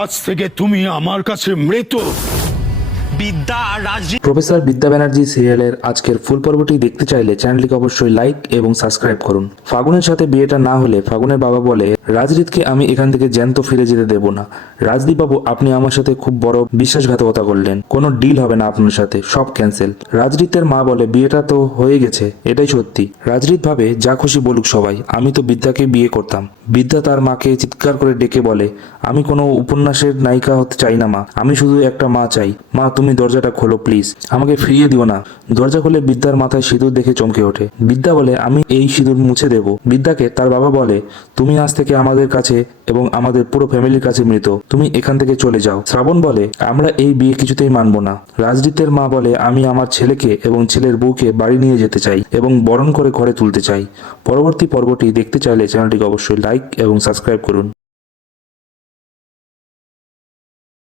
আজ থেকে তুমি আমার কাছে মৃত। বিদ্যা আর রাজনীতি। প্রফেসর বিদ্যা ব্যানার্জি সিরিয়ালের আজকের ফুল পর্বটি দেখতে চাইলে চ্যানেলটিকে অবশ্যই লাইক এবং সাবস্ক্রাইব করুন। ফাগুনের সাথে বিয়েটা না হলে ফাগুনের বাবা বলে, রাজদীপকে আমি এখান থেকে জ্যান্ত ফিরে যেতে দেব না। রাজদীপ বাবু, আপনি আমার সাথে খুব বড় বিশ্বাসঘাতকতা করলেন, কোনো ডিল হবে না আপনার সাথে, সব ক্যান্সেল। রাজদীপের মা বলে, বিয়েটা তো হয়ে গেছে, এটাই সত্যি। রাজদীপ ভাবে, যা খুশি বলুক সবাই, আমি তো বিদ্যাকে বিয়ে করতাম। বিদ্যা তার মাকে চিৎকার করে ডেকে বলে, আমি কোনো উপন্যাসের নায়িকা হতে চাই না মা, আমি শুধু একটা মা চাই। মা, তুমি দরজাটা খোলো প্লিজ, আমাকে ফিরিয়ে দিও না। দরজা খুলে বিদ্যার মাথায় সিঁদুর দেখে চমকে ওঠে। বিদ্যা বলে, আমি এই সিঁদুর মুছে দেব। বিদ্যাকে তার বাবা বলে, তুমি আজ থেকে আমাদের কাছে এবং আমাদের পুরো ফ্যামিলির কাছে মৃত, তুমি এখান থেকে চলে যাও। শ্রাবণ বলে, আমরা এই বিয়ে কিছুতেই মানব না। রাজদীপের মা বলে, আমি আমার ছেলেকে এবং ছেলের বউকে বাড়ি নিয়ে যেতে চাই এবং বরণ করে ঘরে তুলতে চাই। পরবর্তী পর্বটি দেখতে চাইলে চ্যানেলটিকে অবশ্যই লাইক এবং সাবস্ক্রাইব করুন।